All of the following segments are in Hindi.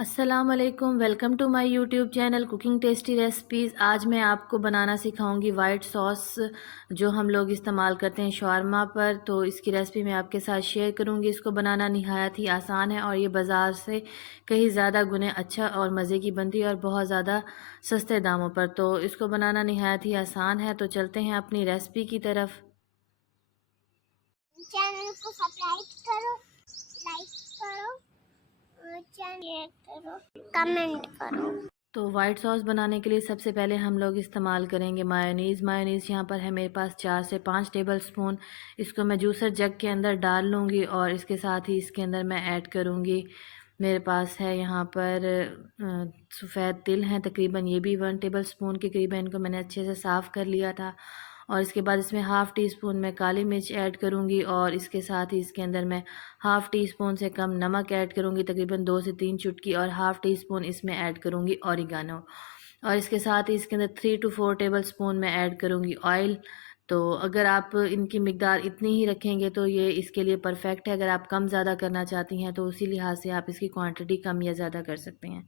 अस्सलामुअलैकुम, welcome to my YouTube channel cooking tasty recipes. आज मैं आपको बनाना सिखाऊंगी वाइट सॉस जो हम लोग इस्तेमाल करते हैं शवारमा पर। तो इसकी रेसिपी मैं आपके साथ शेयर करूंगी। इसको बनाना निहायत ही आसान है और ये बाज़ार से कहीं ज़्यादा गुने अच्छा और मज़े की बनती है और बहुत ज़्यादा सस्ते दामों पर। तो इसको बनाना निहायत ही आसान है। तो चलते हैं अपनी रेसिपी की तरफ। चैनल को सब्सक्राइब करो, लाइक करो, शेयर करो, कमेंट करो। तो वाइट सॉस बनाने के लिए सबसे पहले हम लोग इस्तेमाल करेंगे मायोनीज़। मायोनीज़ यहाँ पर है मेरे पास 4 से 5 टेबल स्पून। इसको मैं जूसर जग के अंदर डाल लूँगी और इसके साथ ही इसके अंदर मैं ऐड करूँगी, मेरे पास है यहाँ पर सफ़ेद तिल हैं तकरीबन, ये भी 1 टेबल स्पून के करीब है। इनको मैंने अच्छे से साफ़ कर लिया था। और इसके बाद इसमें हाफ़ टी स्पून मैं काली मिर्च ऐड करूँगी और इसके साथ ही इसके अंदर मैं हाफ़ टी स्पून से कम नमक ऐड करूँगी, तकरीबन 2 से 3 चुटकी, और हाफ़ टी स्पून इसमें ऐड करूँगी ऑरिगानो। और इसके साथ ही इसके अंदर 3 टू 4 टेबल स्पून मैं ऐड करूँगी ऑयल। तो अगर आप इनकी मिकदार इतनी ही रखेंगे तो ये इसके लिए परफेक्ट है। अगर आप कम ज़्यादा करना चाहती हैं तो उसी लिहाज से आप इसकी क्वांटिटी कम या ज़्यादा कर सकते हैं।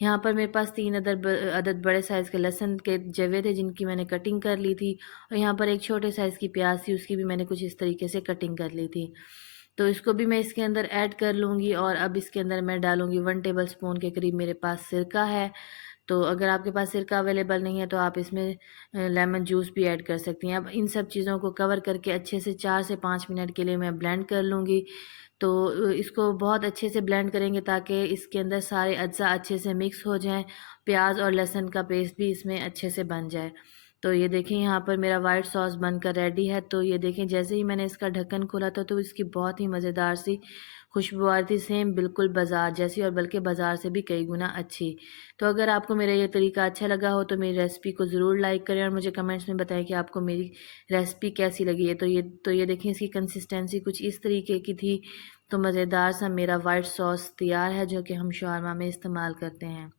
यहाँ पर मेरे पास 3 अदद बड़े साइज़ के लहसुन के जवे थे जिनकी मैंने कटिंग कर ली थी। और यहाँ पर एक छोटे साइज़ की प्याज थी, उसकी भी मैंने कुछ इस तरीके से कटिंग कर ली थी। तो इसको भी मैं इसके अंदर ऐड कर लूँगी और अब इसके अंदर मैं डालूँगी 1 टेबल स्पून के करीब मेरे पास सिरका है। तो अगर आपके पास सिरका अवेलेबल नहीं है तो आप इसमें लेमन जूस भी ऐड कर सकती हैं। अब इन सब चीज़ों को कवर करके अच्छे से 4 से 5 मिनट के लिए मैं ब्लेंड कर लूँगी। तो इसको बहुत अच्छे से ब्लेंड करेंगे ताकि इसके अंदर सारे अज्जा अच्छे से मिक्स हो जाएँ, प्याज और लहसुन का पेस्ट भी इसमें अच्छे से बन जाए। तो ये देखें यहाँ पर मेरा वाइट सॉस बनकर रेडी है। तो ये देखें जैसे ही मैंने इसका ढक्कन खोला था तो इसकी बहुत ही मज़ेदार सी खुशबू आ रही थी, सेम बिल्कुल बाज़ार जैसी, और बल्कि बाज़ार से भी कई गुना अच्छी। तो अगर आपको मेरा ये तरीका अच्छा लगा हो तो मेरी रेसिपी को ज़रूर लाइक करें और मुझे कमेंट्स में बताएं कि आपको मेरी रेसिपी कैसी लगी है। तो ये देखें इसकी कंसिस्टेंसी कुछ इस तरीके की थी। तो मज़ेदार सा मेरा वाइट सॉस तैयार है जो कि हम शवारमा में इस्तेमाल करते हैं।